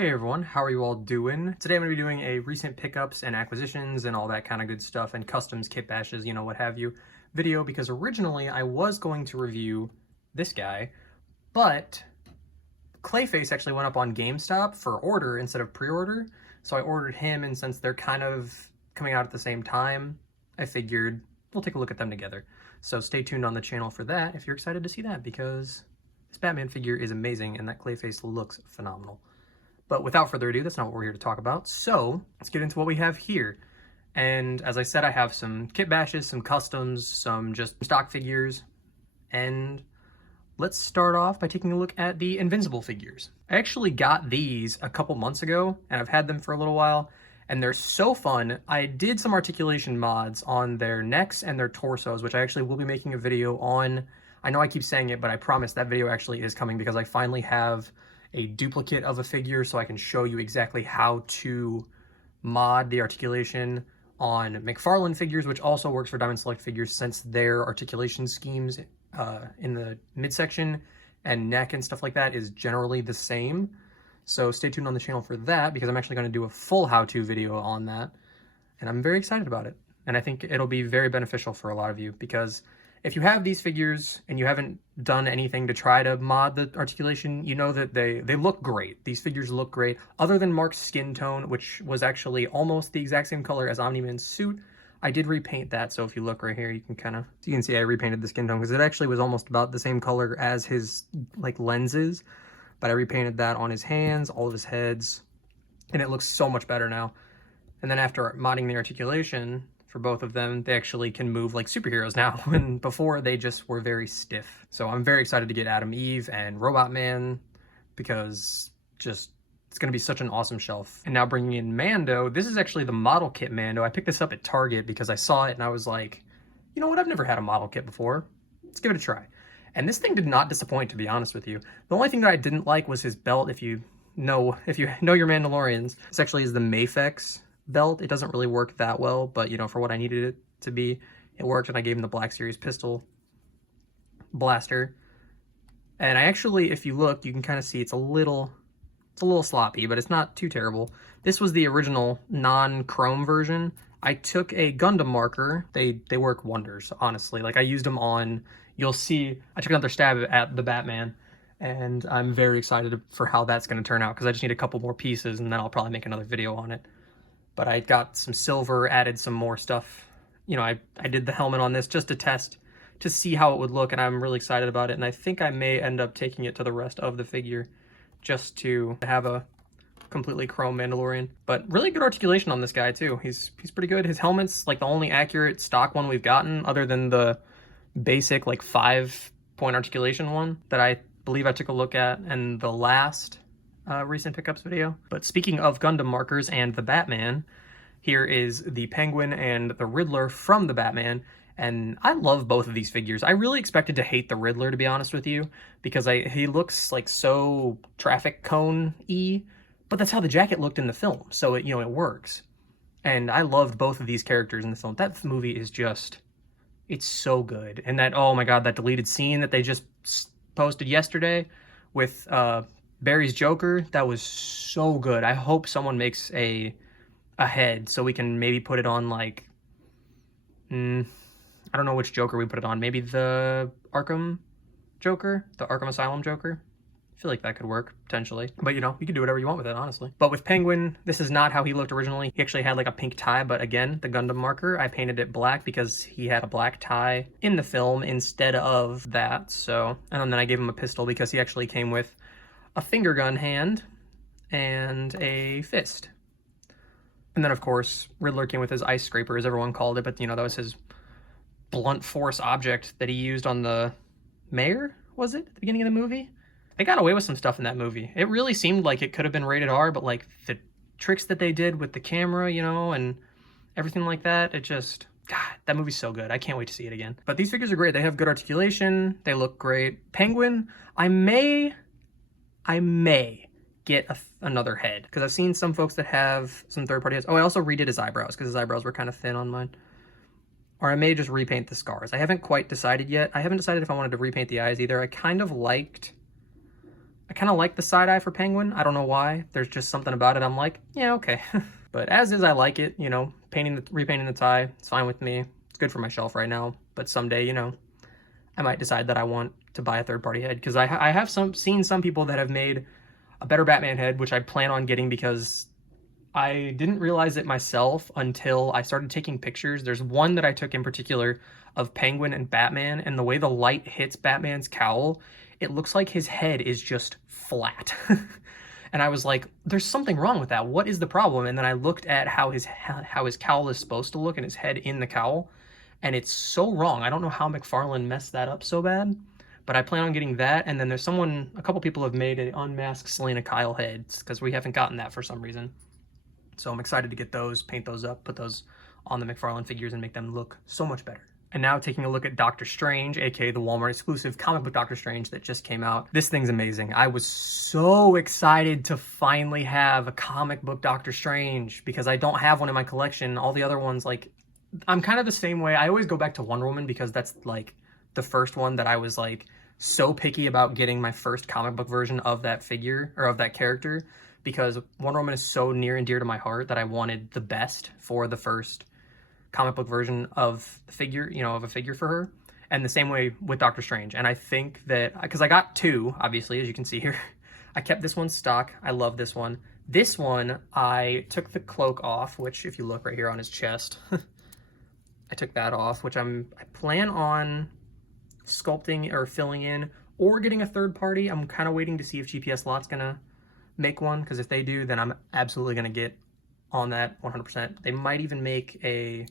Hey everyone, how are you all doing? Today I'm going to be doing a recent pickups and acquisitions and all that kind of good stuff and customs, kit bashes, you know, what have you, video, because originally I was going to review this guy, but Clayface actually went up on GameStop for order instead of pre-order, so I ordered him, and since they're kind of coming out at the same time, I figured we'll take a look at them together. So stay tuned on the channel for that if you're excited to see that, because this Batman figure is amazing and that Clayface looks phenomenal. But without further ado, that's not what we're here to talk about. So let's get into what we have here. And as I said, I have some kit bashes, some customs, some just stock figures. And let's start off by taking a look at the Invincible figures. I actually got these a couple months ago, and I've had them for a little while, and they're so fun. I did some articulation mods on their necks and their torsos, which I actually will be making a video on. I know I keep saying it, but I promise that video actually is coming because I finally have a duplicate of a figure so I can show you exactly how to mod the articulation on McFarlane figures, which also works for Diamond Select figures since their articulation schemes in the midsection and neck and stuff like that is generally the same. So stay tuned on the channel for that, because I'm actually going to do a full how-to video on that, and I'm very excited about it. And I think it'll be very beneficial for a lot of you, because if you have these figures and you haven't done anything to try to mod the articulation, you know that they look great. These figures look great, other than Mark's skin tone, which was actually almost the exact same color as Omni-Man's suit. I did repaint that, so if you look right here, you can see I repainted the skin tone, because it actually was almost about the same color as his lenses, but I repainted that on his hands, all of his heads, and it looks so much better now. And then after modding the articulation for both of them, they actually can move like superheroes now, when before they just were very stiff. So I'm very excited to get Adam Eve and Robot Man, because just it's going to be such an awesome shelf. And now bringing in Mando, this is actually the model kit Mando. I picked this up at Target because I saw it and I was like, you know what, I've never had a model kit before. Let's give it a try. And this thing did not disappoint, to be honest with you. The only thing that I didn't like was his belt. If you know your Mandalorians, this actually is the Mafex belt. It doesn't really work that well, but you know, for what I needed it to be, it worked, and I gave him the Black Series pistol blaster. And I actually, if you look, you can kind of see it's a little sloppy, but it's not too terrible. This was the original non-chrome version. I took a Gundam marker. They work wonders, honestly. Like, I used them on, you'll see, I took another stab at the Batman, and I'm very excited for how that's going to turn out, because I just need a couple more pieces, and then I'll probably make another video on it. But I got some silver, added some more stuff. You know, I did the helmet on this just to test, to see how it would look, and I'm really excited about it. And I think I may end up taking it to the rest of the figure just to have a completely chrome Mandalorian. But really good articulation on this guy too. He's pretty good. His helmet's like the only accurate stock one we've gotten, other than the basic like 5-point articulation one that I believe I took a look at in the last recent pickups video. But speaking of Gundam markers and the Batman, here is the Penguin and the Riddler from the Batman, and I love both of these figures. I really expected to hate the Riddler, to be honest with you, because he looks like so traffic cone-y, but that's how the jacket looked in the film, so it works. And I loved both of these characters in the film. That movie is just, it's so good. And that, oh my god, that deleted scene that they just posted yesterday with Barry's Joker, that was so good. I hope someone makes a head so we can maybe put it on, like, I don't know which Joker we put it on. Maybe the Arkham Joker? The Arkham Asylum Joker? I feel like that could work, potentially. But, you know, you can do whatever you want with it, honestly. But with Penguin, this is not how he looked originally. He actually had, like, a pink tie, but again, the Gundam marker, I painted it black because he had a black tie in the film instead of that, so... And then I gave him a pistol because he actually came with a finger gun hand and a fist. And then, of course, Riddler came with his ice scraper, as everyone called it, but, you know, that was his blunt force object that he used on the mayor, was it, at the beginning of the movie? They got away with some stuff in that movie. It really seemed like it could have been rated R, but, like, the tricks that they did with the camera, you know, and everything like that, it just... God, that movie's so good. I can't wait to see it again. But these figures are great. They have good articulation. They look great. Penguin, I may get another head, because I've seen some folks that have some third-party heads. Oh, I also redid his eyebrows, because his eyebrows were kind of thin on mine. Or I may just repaint the scars. I haven't quite decided yet. I haven't decided if I wanted to repaint the eyes either. I kind of liked I kind of like the side eye for Penguin. I don't know why. There's just something about it. I'm like, yeah, okay. But as is, I like it. You know, repainting the tie, it's fine with me. It's good for my shelf right now. But someday, you know, I might decide that I want to buy a third-party head, because I have seen some people that have made a better Batman head, which I plan on getting because I didn't realize it myself until I started taking pictures. There's one that I took in particular of Penguin and Batman, and the way the light hits Batman's cowl, it looks like his head is just flat. And I was like, there's something wrong with that. What is the problem? And then I looked at how his cowl is supposed to look and his head in the cowl, and it's so wrong. I don't know how McFarlane messed that up so bad, but I plan on getting that. And then there's a couple people have made an unmasked Selena Kyle heads, because we haven't gotten that for some reason. So I'm excited to get those, paint those up, put those on the McFarlane figures and make them look so much better. And now taking a look at Doctor Strange, aka the Walmart exclusive comic book Doctor Strange that just came out. This thing's amazing. I was so excited to finally have a comic book Doctor Strange, because I don't have one in my collection. All the other ones, like, I'm kind of the same way. I always go back to Wonder Woman, because that's like the first one that I was like so picky about getting my first comic book version of that figure, or of that character, because Wonder Woman is so near and dear to my heart that I wanted the best for the first comic book version of the figure, you know, of a figure for her. And the same way with Doctor Strange. And I think that, because I got two, obviously, as you can see here, I kept this one stock. I love this one. This one, I took the cloak off, which if you look right here on his chest, I took that off, which I plan on sculpting or filling in, or getting a third party. I'm kind of waiting to see if GPS Lot's gonna make one, because if they do, then I'm absolutely gonna get on that 100%. They might even make a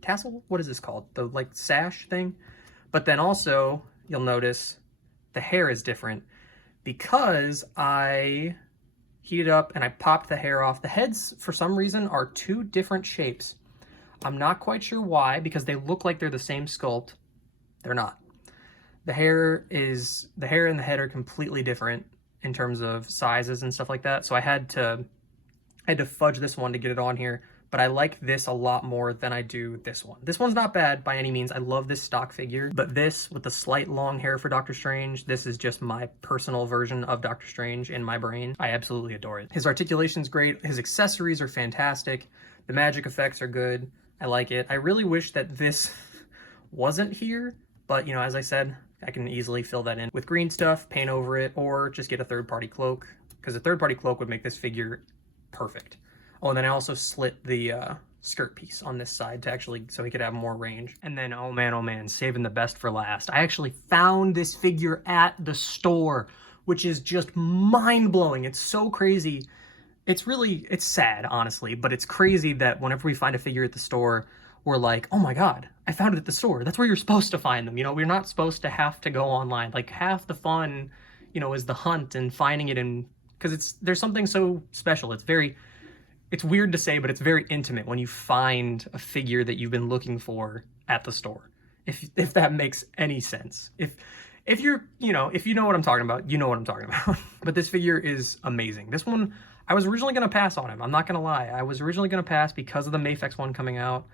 tassel, what is this called, the like sash thing. But then also you'll notice the hair is different, because I heated up and I popped the hair off. The heads for some reason are two different shapes. I'm not quite sure why, because they look like they're the same sculpt. They're not. The hair and the head are completely different in terms of sizes and stuff like that. So I had to fudge this one to get it on here, but I like this a lot more than I do this one. This one's not bad by any means. I love this stock figure, but this with the slight long hair for Doctor Strange, this is just my personal version of Doctor Strange in my brain. I absolutely adore it. His articulation's great. His accessories are fantastic. The magic effects are good. I like it. I really wish that this wasn't here, but you know, as I said, I can easily fill that in with green stuff, paint over it, or just get a third-party cloak, because a third-party cloak would make this figure perfect. Oh, and then I also slit the skirt piece on this side to actually, so he could have more range. And then, oh man, saving the best for last. I actually found this figure at the store, which is just mind-blowing. It's so crazy. It's sad, honestly, but it's crazy that whenever we find a figure at the store, we're like, oh my God, I found it at the store. That's where you're supposed to find them. You know, we're not supposed to have to go online. Like, half the fun, you know, is the hunt and finding it, in because there's something so special. It's weird to say, but it's very intimate when you find a figure that you've been looking for at the store. If that makes any sense. If you're, you know, if you know what I'm talking about, you know what I'm talking about. But this figure is amazing. This one, I was originally going to pass on him. I'm not going to lie. I was originally going to pass because of the Mafex one coming out.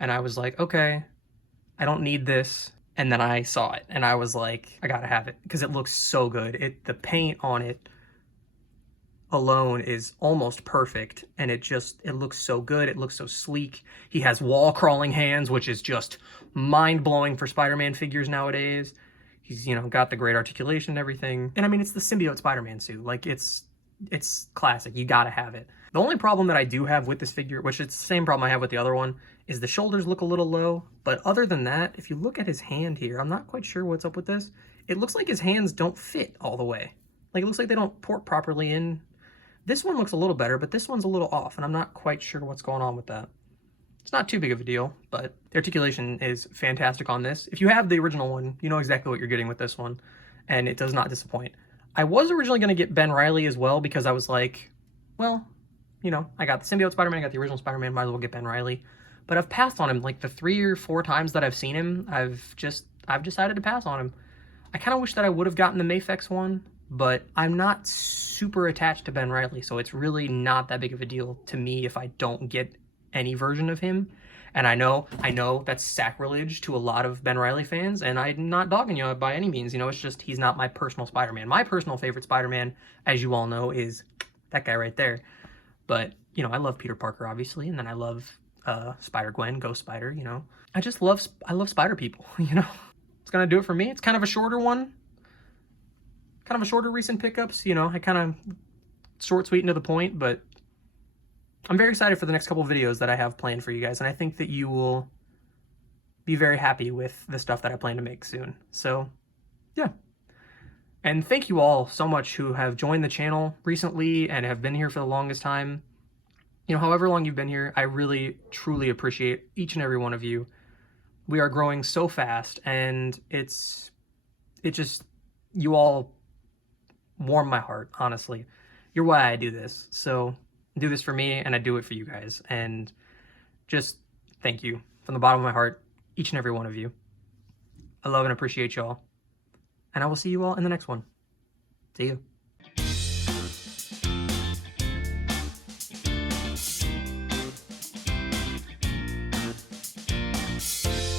And I was like, okay, I don't need this. And then I saw it and I was like, I gotta have it because it looks so good. The paint on it alone is almost perfect, and it looks so good. It looks so sleek. He has wall crawling hands, which is just mind-blowing for Spider-Man figures nowadays. He's, you know, got the great articulation and everything. And I mean, it's the symbiote Spider-Man suit. Like, it's classic. You gotta have it. The only problem that I do have with this figure, which it's the same problem I have with the other one, is the shoulders look a little low. But other than that, if you look at his hand here, I'm not quite sure what's up with this. It looks like his hands don't fit all the way. Like, it looks like they don't port properly in. This one looks a little better, but this one's a little off, and I'm not quite sure what's going on with that. It's not too big of a deal, but the articulation is fantastic on this. If you have the original one, you know exactly what you're getting with this one, and it does not disappoint. I was originally going to get Ben Reilly as well, because I was like, well, you know, I got the symbiote Spider-Man, I got the original Spider-Man, might as well get Ben Reilly. But I've passed on him. Like, the 3 or 4 times that I've seen him, I've decided to pass on him. I kind of wish that I would have gotten the Mafex one, but I'm not super attached to Ben Reilly, so it's really not that big of a deal to me if I don't get any version of him. And I know that's sacrilege to a lot of Ben Reilly fans, and I'm not dogging you by any means. You know, it's just he's not my personal Spider-Man. My personal favorite Spider-Man, as you all know, is that guy right there. But, you know, I love Peter Parker, obviously, and then I love Spider-Gwen, Ghost Spider, you know. I love Spider people, you know. It's gonna do it for me. It's kind of a shorter one. Kind of a shorter recent pickups, you know. I kind of short, sweet, and to the point, but I'm very excited for the next couple of videos that I have planned for you guys, and I think that you will be very happy with the stuff that I plan to make soon. So, yeah. And thank you all so much who have joined the channel recently and have been here for the longest time. You know, however long you've been here, I really, truly appreciate each and every one of you. We are growing so fast, and it just, you all warm my heart, honestly. You're why I do this. So I do this for me, and I do it for you guys. And just thank you from the bottom of my heart, each and every one of you. I love and appreciate y'all. And I will see you all in the next one. See you.